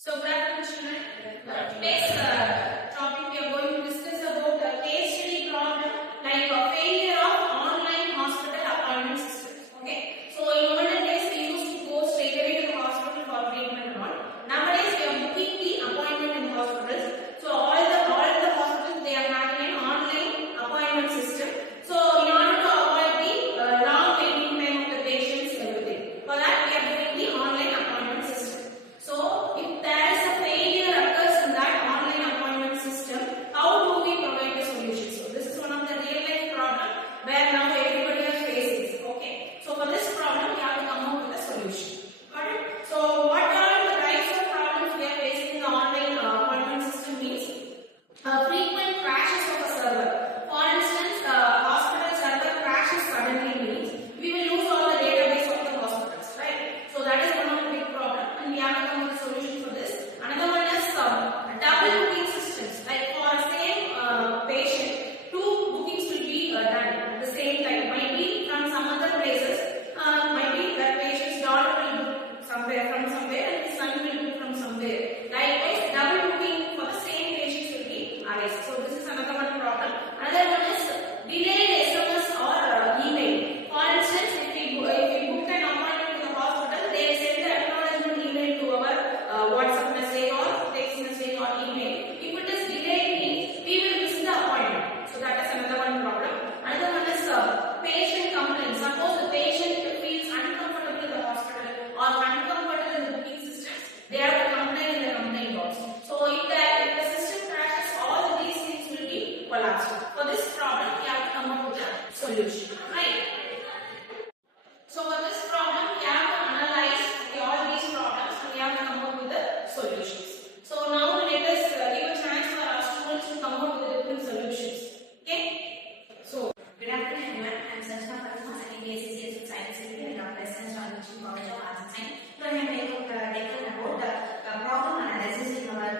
So good afternoon, children. Today's topic we are going to discuss about a case study problem like a failure of online hospital appointment system. Okay. So in olden days we used to go straight away to the hospital for treatment and all. Nowadays we are booking the appointment in hospitals. So all the hospitals they are having an online appointment system. So in order to avoid the long waiting time of the patients and everything, for that we are doing the online appointment system. So if there is a failure occurs in that online appointment system, how do we provide the solution? So this is one of the real life problem where now everybody is facing. Okay. So for this problem we have to come up with a solution. Got it? So what are the types of problems we are facing in the online appointment system means frequent crashes of a server. For instance, hospital server crashes suddenly means we will lose all the database of the hospitals, right? So that is one of the big problem and we have to come up with a solution for this. Another one is double booking systems. Like for the same patient, two bookings will be done at the same time. Might be from some other places. Might be that patient's daughter will book somewhere from somewhere and his son will book from somewhere. Likewise, double booking for the same patients will be arised. So this is another one problem. Another one is delayed SMS or email. For instance, if we book an appointment in the hospital, they will send the acknowledgement email to our WhatsApp message or text message or email. If it is delayed means we will miss the appointment. So that is another one problem. Another one is patient complaint. Suppose the patient feels uncomfortable in the hospital or uncomfortable in the booking system, they have to complain in the complaint box. So if the system crashes, all of these things will be collapsed. For this problem, we have to come up with a solution. Right? So for this problem, we have to analyze all these problems and we have to come up with the solutions. So now let us give a chance for our students to come up with the different solutions. Okay? So good afternoon everyone. I am Sajna Fatima, studying BSc in cybersecurity and SNS College of Arts and Science. So I am taking about the problem analysis in our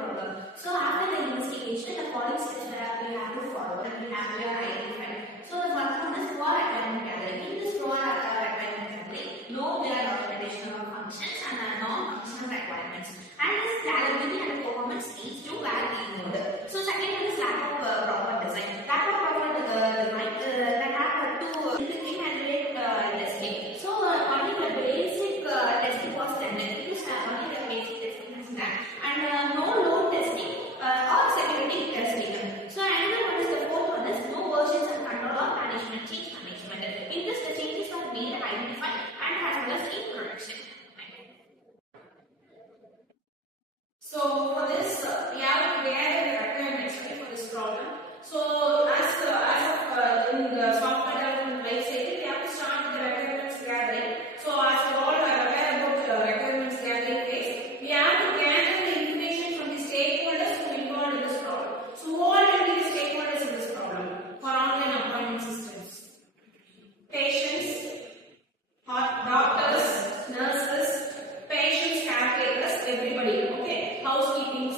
problem. So after the investigation, the following steps that we have to follow and we have to identify. So the first one is for requirement gathering. In this for requirement gathering, no there are documentation of functions and non-functional requirements. And this scalability and performance needs to vary ignored. So second one is lack of proper design. Lack of proper design that have to looking and relate testing. So only the basic testing was done. It is only the basic testing is done. And no load testing or security testing. So another one is the fourth one is no versions and control or management change management. In this the changes are being identified and as well as in production. So for this, we have to gather the requirements for this problem. So as of in the software development life cycle, we have to start with the requirements gathering. So as we all are aware about the requirements gathering phase, we have to gather the information from the stakeholders who are involved in this problem. So who all will be the stakeholders in this problem for online appointment systems? Patients, doctors, nurses, patients, caretakers, everybody. Okay, housekeeping,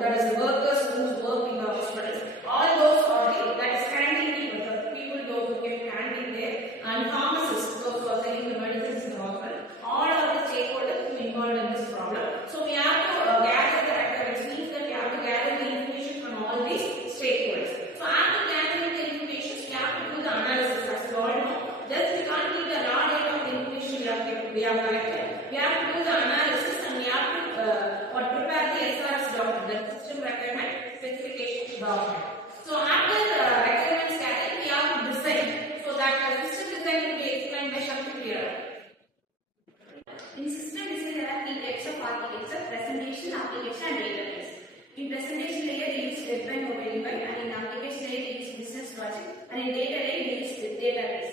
that is workers who work in the hospitals. All those are that is canteen people, the people those who get canteen there, and pharmacists, those who are selling the medicines in the hospital. All are the stakeholders who are involved in this problem. So we have to gather the records. Means that we have to gather the information from all these stakeholders. So after gathering the information, we have to do the analysis. As you all know, just we can't keep the raw data of the information we have collected. We have to do the analysis and we have to prepare the SRS document, the system requirement specification document. So after the requirements gathering, we have to design. So that the system design will be explained by Shakti clearer. In system design, there are three types of architecture: presentation, application, and database. In presentation layer, they use web and mobile device, and in application layer, they use business logic, and in data layer, they use database.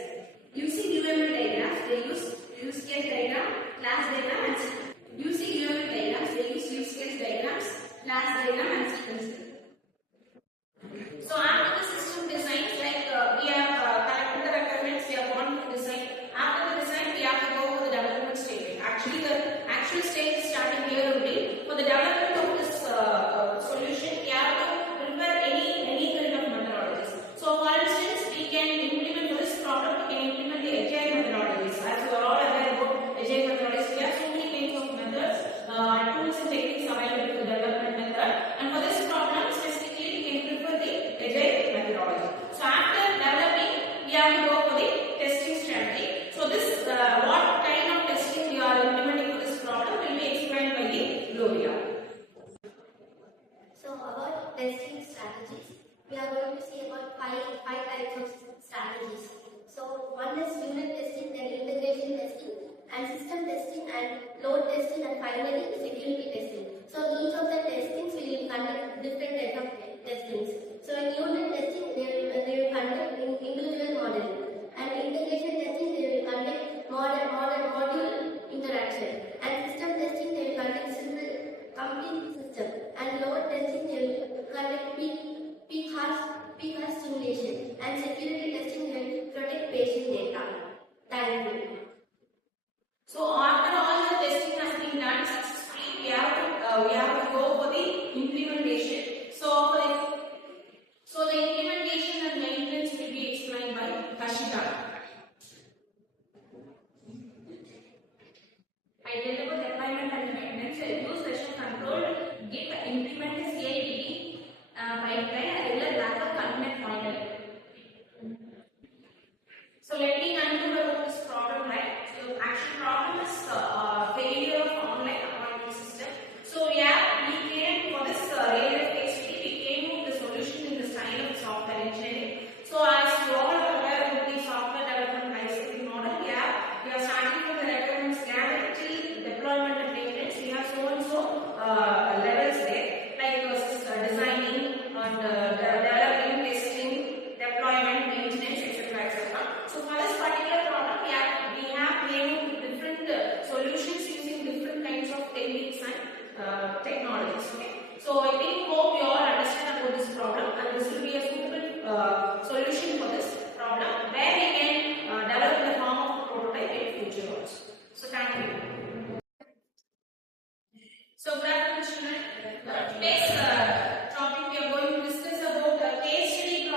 Using UML diagrams, they use use case diagram, class diagram, and sequence. Using UML diagrams, they use case diagrams, class diagram, and sequence. So after the system design, like we have collected the requirements, we have gone to design. After the design, we have to go for the development stage. Actually, the actual stage is starting here only. For the development of this solution, we have to prepare any kind of methodologies. So for instance, we can implement for this problem, we can implement the agile methodologies. As you are all aware about agile methodologies, we have so many kinds of methods. Two load testing, and finally security testing. So each of the testings we will conduct different type of testings. So in unit testing they will conduct individual modeling, and integration testing they will conduct module interaction, and system testing they will conduct simple complete system, and load testing they will conduct peak heart stimulation, and security testing will protect patient data. Thank you. So after all the testing has been done successfully, we have to go for the implementation. So the implementation and maintenance will be explained by Kashita. I deliver deployment and maintenance. Use version control. Git implement the CI/CD pipeline and regular backup content pointer. So let me conclude about this problem, right? So actual problem is failure of online appointment system. So we came for this area phase 3, we came with the solution in the style of software engineering. So as you all are aware about the software development lifecycle model, we are starting from the requirements gathering till deployment and maintenance. We have so and so levels there, like designing and developing, testing, deployment, maintenance, etc. So for this particular problem, we have named different solutions using different kinds of techniques and technologies. Okay. So I hope you all understand about this problem, and this will be a suitable solution for this problem where we can develop the form of a prototype in future also. So thank you. So good afternoon, children. Today's topic we are going